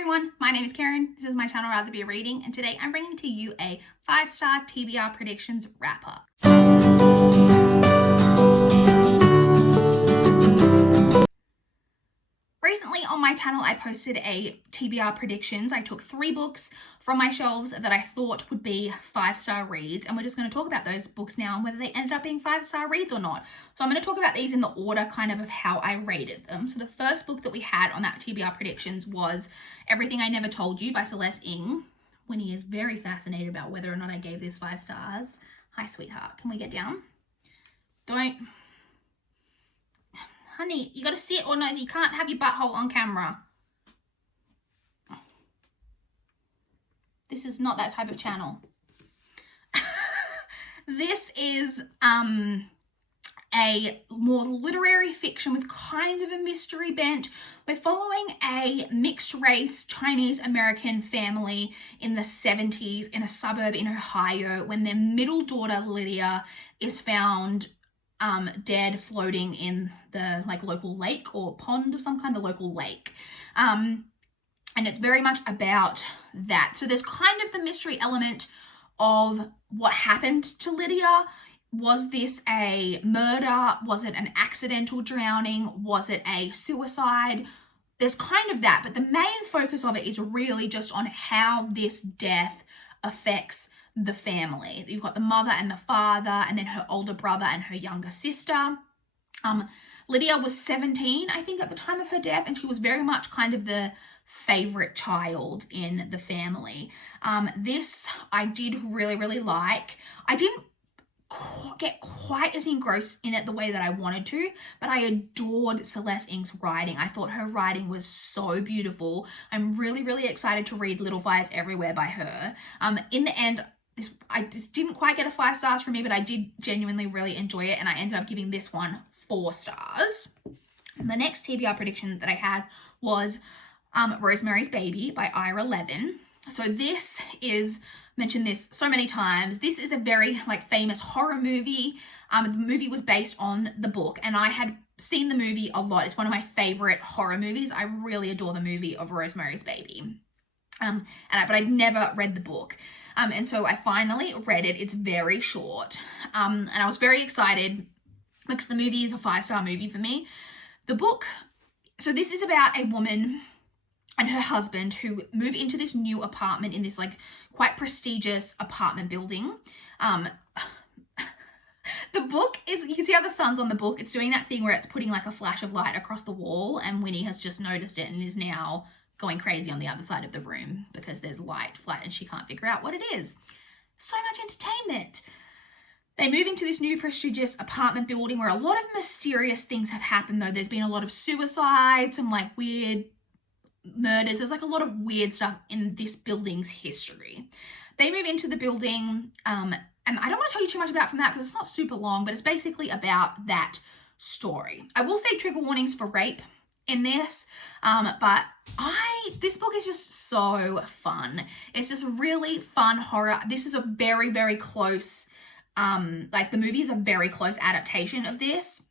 Hi everyone, my name is Karen. This is my channel Rather Be Reading, and today I'm bringing to you a 5-star TBR predictions wrap up. Recently on my channel, I posted a TBR predictions. I took 3 books from my shelves that I thought would be 5-star reads, and we're just going to talk about those books now and whether they ended up being 5-star reads or not. So I'm going to talk about these in the order kind of how I rated them. So the first book that we had on that TBR predictions was Everything I Never Told You by Celeste Ng. Winnie is very fascinated about whether or not I gave this 5 stars. Hi, sweetheart. Can we get down? Don't... Honey, you gotta sit or no, you can't have your butthole on camera. This is not that type of channel. This is a more literary fiction with kind of a mystery bent. We're following a mixed race Chinese American family in the 70s in a suburb in Ohio when their middle daughter Lydia is found dead floating in the local lake or pond of some kind, the local lake. And it's very much about that. So there's kind of the mystery element of what happened to Lydia. Was this a murder? Was it an accidental drowning? Was it a suicide? There's kind of that, but the main focus of it is really just on how this death affects the family. You've got the mother and the father, and then her older brother and her younger sister. Lydia was 17, I think, at the time of her death, and she was very much kind of the favorite child in the family. This I did really, really like. I didn't get quite as engrossed in it the way that I wanted to, but I adored Celeste Ng's writing. I thought her writing was so beautiful. I'm really, really excited to read Little Fires Everywhere by her. In the end, I just didn't quite get a 5 stars from me, but I did genuinely really enjoy it, and I ended up giving this one 4 stars. And the next TBR prediction that I had was Rosemary's Baby by Ira Levin. So this is, mentioned this so many times, this is a very famous horror movie. The movie was based on the book, and I had seen the movie a lot. It's one of my favorite horror movies. I really adore the movie of Rosemary's Baby. But I'd never read the book. And so I finally read it. It's very short. And I was very excited because the movie is a 5-star movie for me. The book, so this is about a woman and her husband who move into this new apartment in this quite prestigious apartment building. The book is, you can see how the sun's on the book. It's doing that thing where it's putting a flash of light across the wall, and Winnie has just noticed it and is now going crazy on the other side of the room because there's light flat and she can't figure out what it is. So much entertainment. They move into this new prestigious apartment building where a lot of mysterious things have happened, though. There's been a lot of suicides, some weird murders. There's a lot of weird stuff in this building's history. They move into the building, and I don't want to tell you too much about from that because it's not super long, but it's basically about that story. I will say trigger warnings for rape in this, but this book is just so fun. It's just really fun horror. This is a very, very close, the movie is a very close adaptation of this.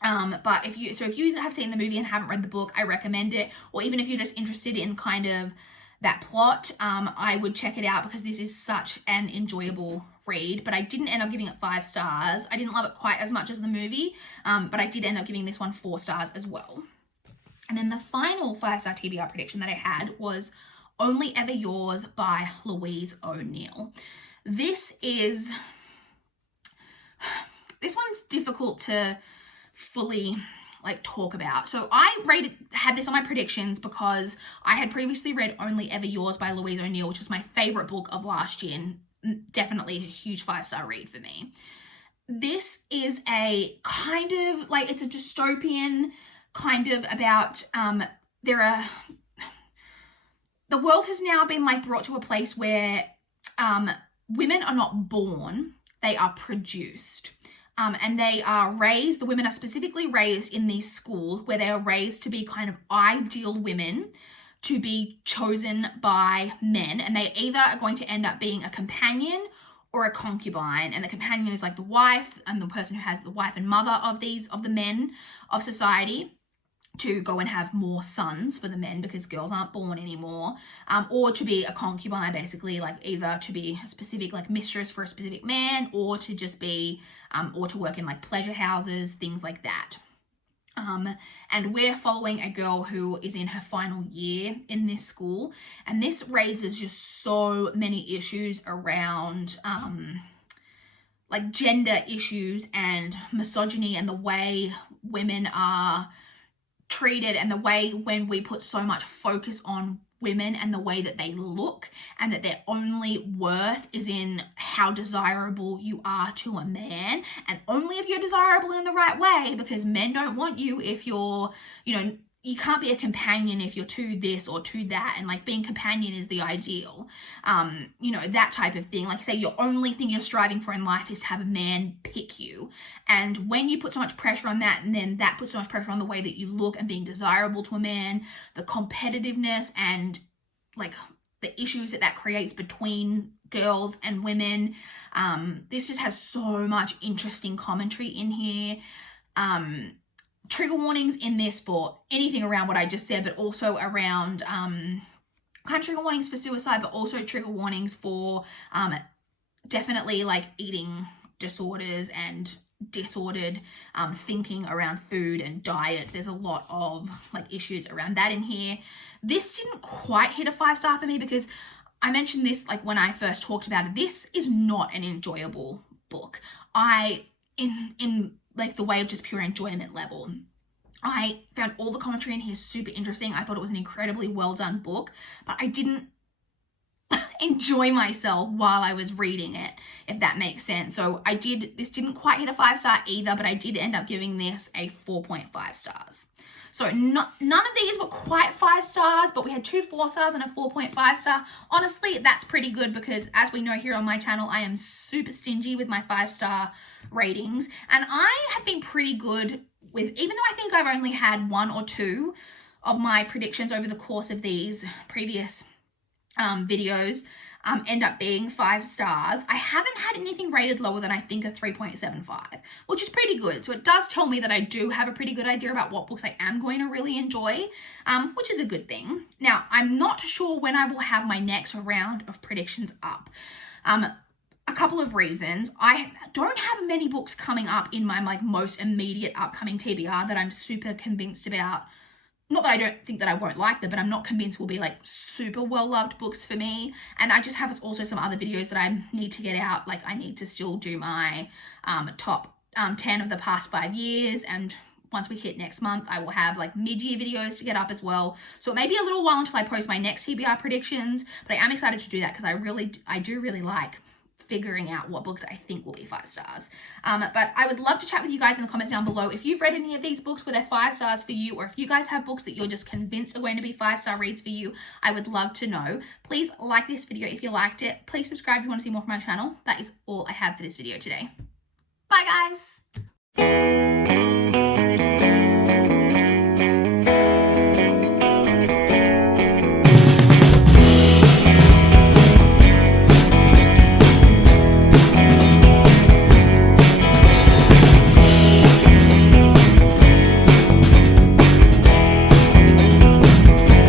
But if you have seen the movie and haven't read the book, I recommend it. Or even if you're just interested in kind of that plot, I would check it out because this is such an enjoyable read. But I didn't end up giving it 5 stars. I didn't love it quite as much as the movie, but I did end up giving this one 4 stars as well. And then the final 5-star TBR prediction that I had was Only Ever Yours by Louise O'Neill. This one's difficult to fully talk about. So I had this on my predictions because I had previously read Only Ever Yours by Louise O'Neill, which was my favorite book of last year and definitely a huge 5-star read for me. This is a kind of it's a dystopian kind of about the world has now been brought to a place where women are not born, they are produced. And they are raised, the women are specifically raised in these schools where they are raised to be kind of ideal women to be chosen by men. And they either are going to end up being a companion or a concubine. And the companion is the wife and the person who has the wife and mother of the men of society. to go and have more sons for the men because girls aren't born anymore, or to be a concubine, basically, like either to be a specific like mistress for a specific man, or to just be, or to work in like pleasure houses, things like that. And we're following a girl who is in her final year in this school, and this raises just so many issues around like gender issues and misogyny and the way women are treated, and the way when we put so much focus on women and the way that they look, and that their only worth is in how desirable you are to a man, and only if you're desirable in the right way, because men don't want you if you're, you know, you can't be a companion if you're too this or too that, and like being companion is the ideal, you know, that type of thing. Like say your only thing you're striving for in life is to have a man pick you, and when you put so much pressure on that, and then that puts so much pressure on the way that you look and being desirable to a man, the competitiveness and like the issues that creates between girls and women, this just has so much interesting commentary in here. Trigger warnings in this for anything around what I just said, but also around kind of trigger warnings for suicide, but also trigger warnings for definitely like eating disorders and disordered thinking around food and diet. There's a lot of like issues around that in here. This didn't quite hit a 5-star for me because I mentioned this like when I first talked about it. This is not an enjoyable book. In like the way of just pure enjoyment level, I found all the commentary in here super interesting. I thought it was an incredibly well done book, but I didn't enjoy myself while I was reading it, if that makes sense. So this didn't quite hit a 5-star either, but I did end up giving this a 4.5 stars. So none of these were quite 5 stars, but we had 2 4 stars and a 4.5 star. Honestly, that's pretty good because as we know here on my channel, I am super stingy with my 5-star ratings. And I have been pretty good with, even though I think I've only had 1 or 2 of my predictions over the course of these previous videos end up being 5 stars. I haven't had anything rated lower than I think a 3.75, which is pretty good. So it does tell me that I do have a pretty good idea about what books I am going to really enjoy, which is a good thing. Now, I'm not sure when I will have my next round of predictions up. A couple of reasons. I don't have many books coming up in my like most immediate upcoming TBR that I'm super convinced about. Not that I don't think that I won't like them, but I'm not convinced will be like super well-loved books for me. And I just have also some other videos that I need to get out. Like I need to still do my top 10 of the past 5 years. And once we hit next month, I will have like mid-year videos to get up as well. So it may be a little while until I post my next TBR predictions, but I am excited to do that because I do really like figuring out what books I think will be 5 stars. But I would love to chat with you guys in the comments down below. If you've read any of these books where they're 5 stars for you, or if you guys have books that you're just convinced are going to be 5-star reads for you, I would love to know. Please like this video if you liked it. Please subscribe if you want to see more from my channel. That is all I have for this video today. Bye guys.